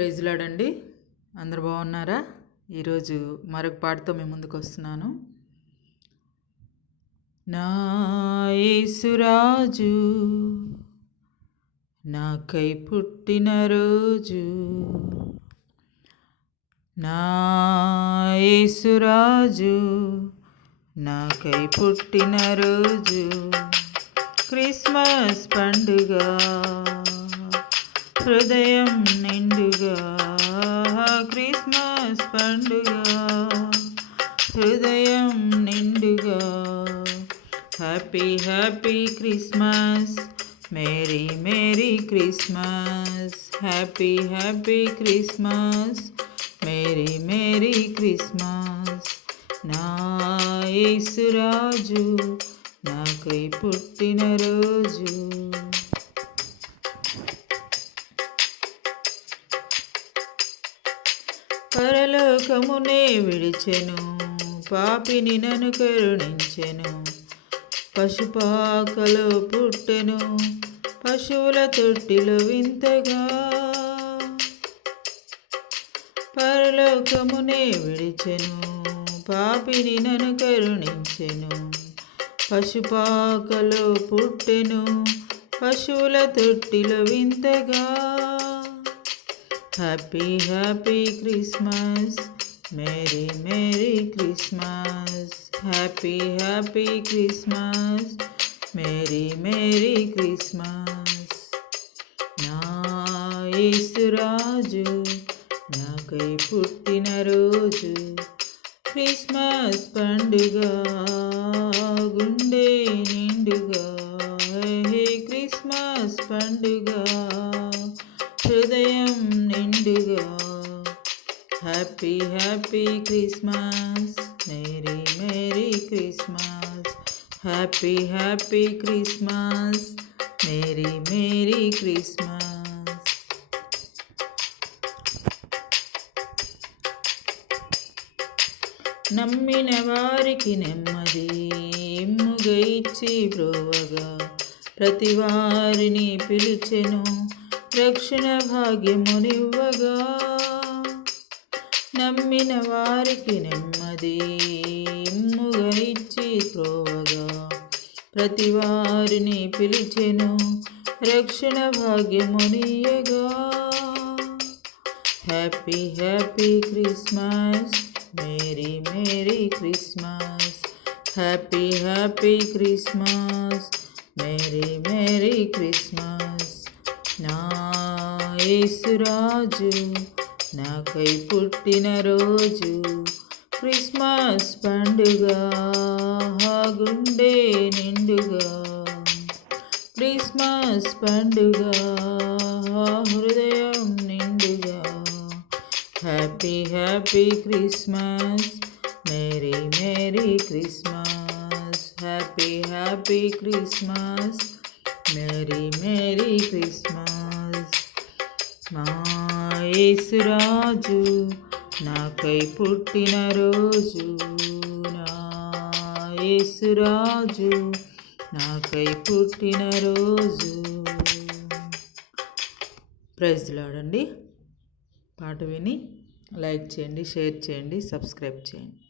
ప్రైజ్లాడండి. అందరు బాగున్నారా? ఈరోజు మరొక పాటతో మేము ముందుకు వస్తున్నాను. నాయసురాజు నాకై పుట్టిన రోజు నా నాకై పుట్టిన రోజు క్రిస్మస్ పండుగ. హృదయం నిండుగా క్రిస్మస్ పండుగ. హృదయం నిండుగా happy happy Christmas. Merry merry Christmas. Happy happy Christmas. Merry merry Christmas. నా యేసురాజు నాకై పుట్టినరోజు పరలోకమునే విడిచెను పాపిని నన్ను కరుణించెను. పశుపాకలో పుట్టెను పశువుల తొట్టిలో వింతగా. పరలోకమునే విడిచెను పాపిని నన్ను కరుణించెను. పశుపాకలో పుట్టెను పశువుల తొట్టిలో వింతగా. Happy happy Christmas merry merry Christmas happy happy Christmas merry merry Christmas నా యేసురాజు నాకై పుట్టినరోజు క్రిస్మస్ పండుగ గుండె నిండుగా. హే క్రిస్మస్ పండుగ. Happy happy Christmas merry merry Christmas happy happy Christmas merry merry Christmas నమ్మిన వారికి నెమ్మది ఎమ్ముగా బ్రోవగా ప్రతి వారిని పిలిచెను రక్షణ భాగ్యమునివ్వగా. నమ్మిన వారికి నెమ్మది. ఇమ్ముగా ఇచ్చి త్రోవగా ప్రతి వారిని పిలిచెను. రక్షణ భాగ్యమునియగా happy happy Christmas. Merry merry Christmas. Happy happy Christmas. Merry merry Christmas. నా యేసురాజు నాకై పుట్టిన రోజు క్రిస్మస్ పండుగ. గుండె నిండుగా క్రిస్మస్ పండుగ. హృదయం నిండుగా. Happy happy Christmas. Merry merry Christmas. Happy happy Christmas. Merry merry Christmas. Yesuraju నాకై పుట్టిన రోజు నా. యేసురాజు నాకై పుట్టిన రోజు. ప్రైజ్లాడండి పాట విని లైక్ చేయండి షేర్ చేయండి సబ్స్క్రైబ్ చేయండి.